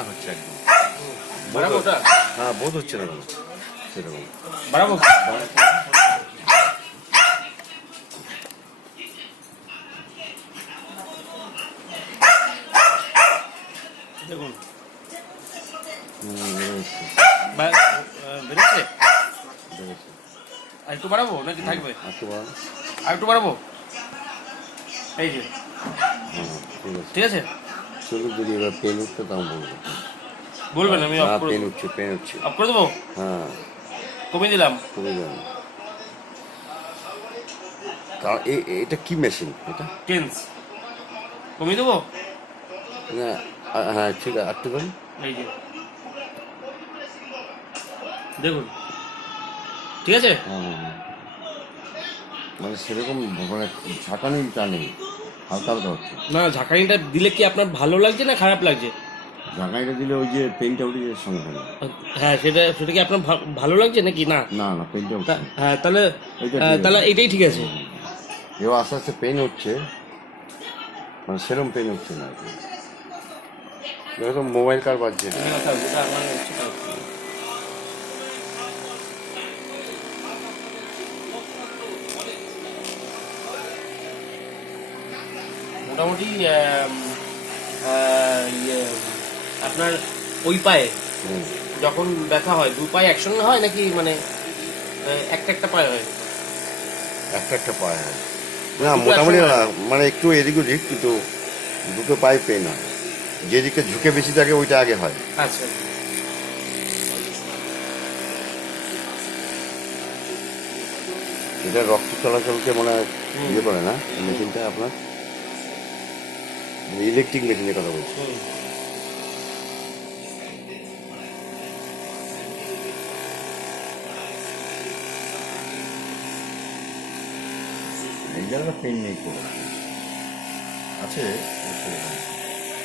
ভাঙা হচ্ছে একদম। বাড়াবো ওটা? হ্যাঁ, বোধ হচ্ছে না কোনো সেরকম। বাড়াবো? দেখুন বেরোচ্ছে, বেরোচ্ছে। বেরোচ্ছে। আর একটু বাড়াবো নাকি থাকবে? একটু বাড়ান। আর একটু বাড়াবো? এই যে হ্যাঁ, ঠিক আছে। ঠিক আছে, চলুন, যদি এবার পেন উঠতে তাও বলবো। বলবেন আমি অফ হ্যাঁ, করে পেন দেবো। উঠছে, পেন উঠছে। অফ করে দেবো? হ্যাঁ, কমিয়ে দিলাম। খুবই জানি। এটা কি মেশিন এটা? টেন্স কমিয়ে দেবো? না, হ্যাঁ ঠিক আছে, একটু করেন। এই যে দেখুন, ঠিক আছে। হ্যাঁ, মানে সেরকম মানে ঝাঁকানি টা নেই, হালকা হালকা হচ্ছে। না, ঝাঁকানিটা দিলে কি আপনার ভালো লাগছে না খারাপ লাগছে? ঝাঁকানিটা দিলে ওই যে পেনটা উঠে যায় সঙ্গে সঙ্গে। হ্যাঁ, সেটা সেটা কি আপনার ভালো লাগছে নাকি না? না না, পেনটা উঠছে না। হ্যাঁ, তাহলে এইটা ঠিক আছে। তাহলে এটাই ঠিক আছে। এবার আস্তে আস্তে পেন উঠছে, মানে সেরকম পেন উঠছে না আর কি। তো মোবাইল কার বাজছে না। মোটামুটি ইয়ে, আপনার ওই পায়ে হুম। যখন ব্যথা হয় দু পায়ে একসঙ্গে হয় নাকি মানে একটা একটা পায়ে হয়? একটা একটা পায়ে হয় না, মোটামুটি না, মানে একটু এদিক ওদিক, কিন্তু দুটো পায়ে পেন হয়। যেদিকে ঝুঁকে বেশি থাকে ওইটা আগে হয়। আচ্ছা, এটা রক্ত চলাচলকে মনে হয় ইয়ে করে না মেশিনটা আপনার, ইলেকট্রিক মেশিনের কথা বলছি। এই জায়গাটা পেন নেই, করে আছে।